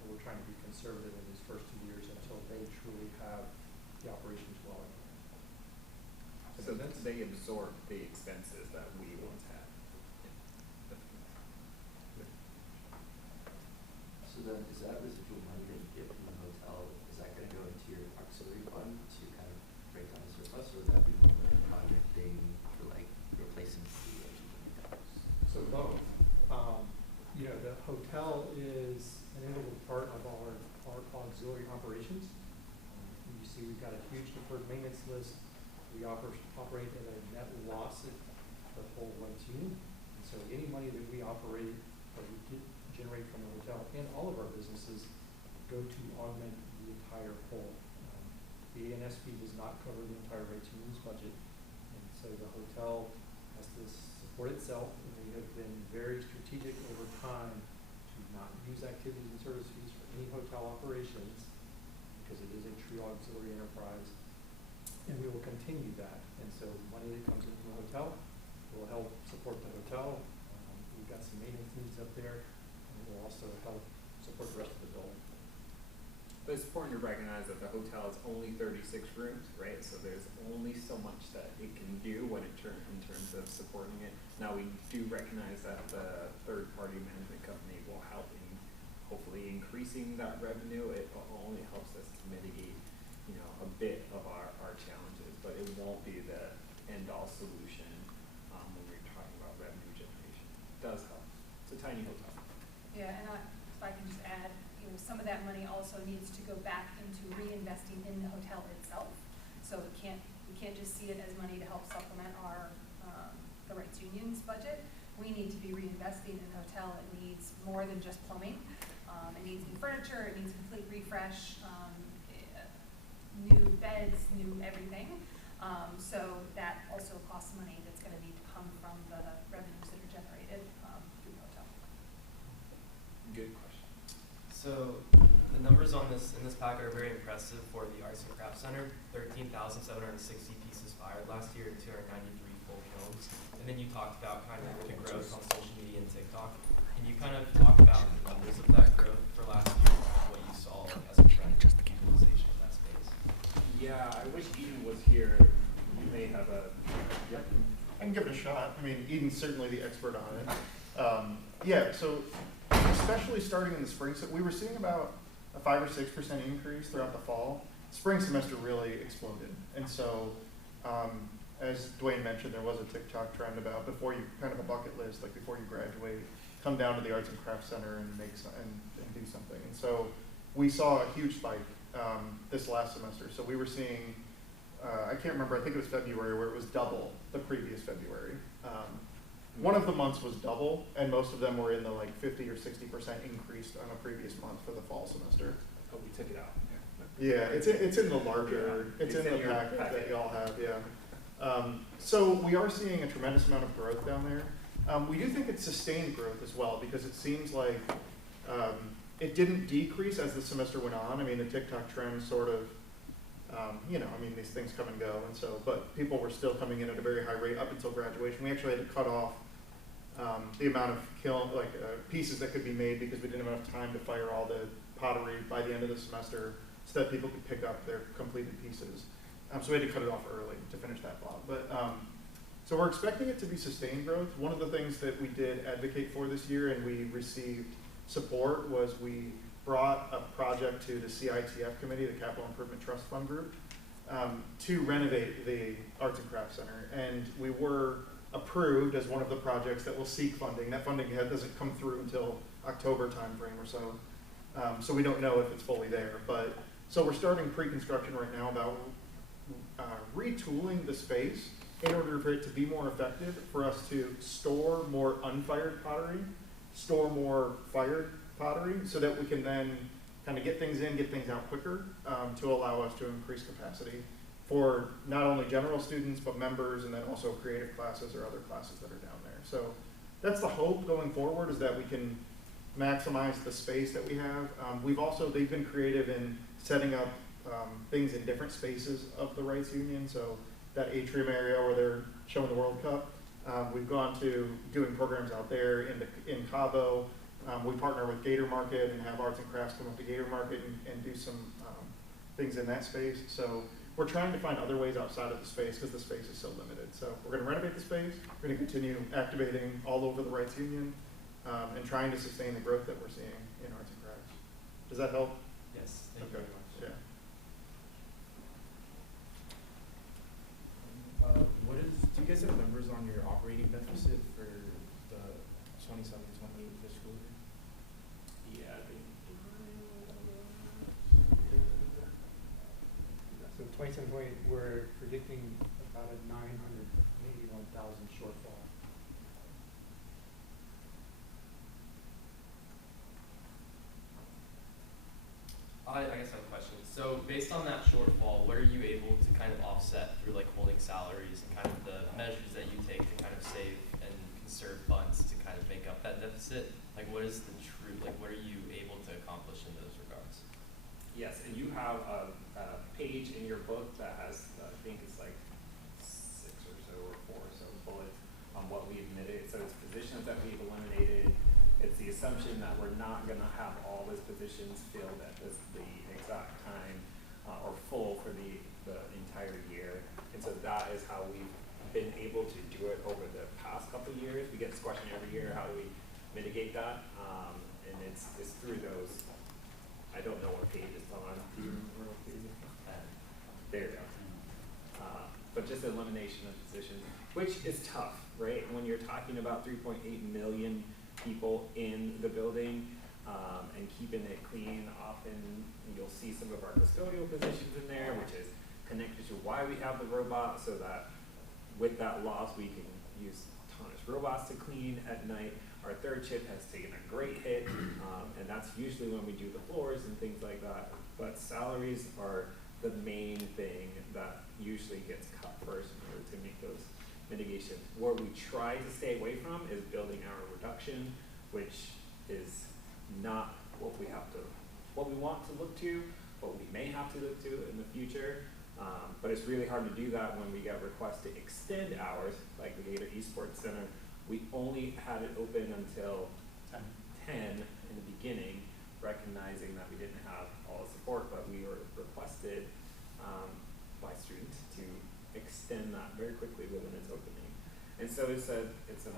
But we're trying to be conservative in these first 2 years until they truly have the operations well. So they absorb the expenses that we once had. So then, is that residual money that you get from the hotel, is that going to go into your auxiliary fund to kind of break down the surplus, or would that be more like a project thing for like replacing the or something like that? So both. You know, the hotel is an integral part of our auxiliary operations. You see we've got a huge deferred maintenance list. We operate at a net loss at the whole Reitz Union. And so any money that we operate, that we generate from the hotel and all of our businesses go to augment the entire whole. The ANSP does not cover the entire Reitz Union's budget. And so the hotel has to support itself, and we have been very strategic over time to not use activities and service fees for any hotel operations because it is a true auxiliary enterprise, and we will continue that. And so money that comes in from the hotel will help support the hotel. We've got some maintenance needs up there, and it will also help support the rest of the building. But it's important to recognize that the hotel is only 36 rooms, right? So there's only so much that it can do when in terms of supporting it. Now we do recognize that the third-party management company will help in hopefully increasing that revenue. It only helps us to mitigate, you know, a bit of our challenges, but it won't be the end-all solution when we're talking about revenue generation. It does help. It's a tiny hotel. Yeah, and if I can just add, you know, some of that money also needs to go back into reinvesting in the hotel itself. So we can't just see it as money to help supplement our the Reitz Union's budget. We need to be reinvesting in the hotel. It needs more than just plumbing. It needs new furniture. It needs complete refresh, new beds, new everything. So that also costs money that's going to need to come from the revenues that are generated through the hotel. Good question. So the numbers on in this pack are very impressive for the Arts and Crafts Center. 13,760 pieces fired last year and 293 full kilns. And then you talked about kind of the growth on social media and TikTok. Can you kind of talk about the numbers of that growth for last year and what you saw like, as a trend in utilization of that space? Yeah, I wish Eden was here. You may have a. Yep. I can give it a shot. I mean, Eden's certainly the expert on it. Yeah, so especially starting in the spring, so we were seeing about a 5 or 6% increase throughout the fall. Spring semester really exploded. And so, as Dwayne mentioned, there was a TikTok trend about before you, kind of a bucket list, like before you graduate, come down to the Arts and Crafts Center and make and do something. And so we saw a huge spike this last semester. So we were seeing, I can't remember, I think it was February, where it was double the previous February. One of the months was double, and most of them were in the like 50 or 60% increase on a previous month for the fall semester. Oh, we took it out. Yeah, it's in the larger, Yeah, it's in the packet that y'all have, yeah. So we are seeing a tremendous amount of growth down there. We do think it's sustained growth as well, because it seems like it didn't decrease as the semester went on. I mean, the TikTok trend sort of, you know, I mean, these things come and go, and so, but people were still coming in at a very high rate up until graduation. We actually had to cut off the amount of pieces that could be made because we didn't have enough time to fire all the pottery by the end of the semester so that people could pick up their completed pieces. So we had to cut it off early to finish that block. But so we're expecting it to be sustained growth. One of the things that we did advocate for this year and we received support was we brought a project to the CITF committee, the Capital Improvement Trust Fund group, to renovate the Arts and Crafts Center. And we were approved as one of the projects that will seek funding. That funding doesn't come through until October timeframe or so. So we don't know if it's fully there. But so we're starting pre-construction right now about retooling the space in order for it to be more effective, for us to store more unfired pottery, store more fired pottery, so that we can then kind of get things in, get things out quicker, to allow us to increase capacity for not only general students, but members, and then also creative classes or other classes that are down there. So that's the hope going forward, is that we can maximize the space that we have. They've been creative in setting up things in different spaces of the Reitz Union. So that atrium area where they're showing the World Cup, we've gone to doing programs out there in Cabo. We partner with Gator Market and have arts and crafts come up to Gator Market and do some things in that space. So we're trying to find other ways outside of the space because the space is so limited. So we're going to renovate the space. We're going to continue activating all over the Reitz Union and trying to sustain the growth that we're seeing in arts and crafts. Does that help? Yes, thank you Okay. very much. Yeah. Do you guys have numbers on your operating deficit for the 27-28 fiscal year? Yeah, I think. So 27.8, we're predicting about a 981,000 shortfall. I guess I have a question. So based on that shortfall, what are you able to kind of offset through like holding salaries and kind of the measures that you take to kind of save and conserve funds to kind of make up that deficit? Like what is the true, like what are you able to accomplish in those regards? Yes, and you have a page in your book that has, I think it's like 6 or so or 4 or so bullets on what we admitted. So it's positions that we've eliminated. It's the assumption that we're not going to have all those positions filled at the exact time or full for the entire year. And so that is how we've been able to do it over the past couple of years. We get this question every year, how do we mitigate that? And it's through those, I don't know what page it's on. Do you remember what page it's on? There you go. But just elimination of positions, which is tough, right? When you're talking about 3.8 million people in the building and keeping it clean, often you'll see some of our custodial positions in there, which is connected to why we have the robot, so that with that loss we can use autonomous robots to clean at night. Our third shift has taken a great hit, and that's usually when we do the floors and things like that. But salaries are the main thing that usually gets cut first in order to make those mitigations. What we try to stay away from is building hour reduction, which is not what we want to look to, what we may have to look to in the future. But it's really hard to do that when we get requests to extend hours, like the Gator Esports Center. We only had it open until 10 in the beginning, recognizing that we didn't have all the support, but we were requested by students to extend that very quickly within its opening. And so it's an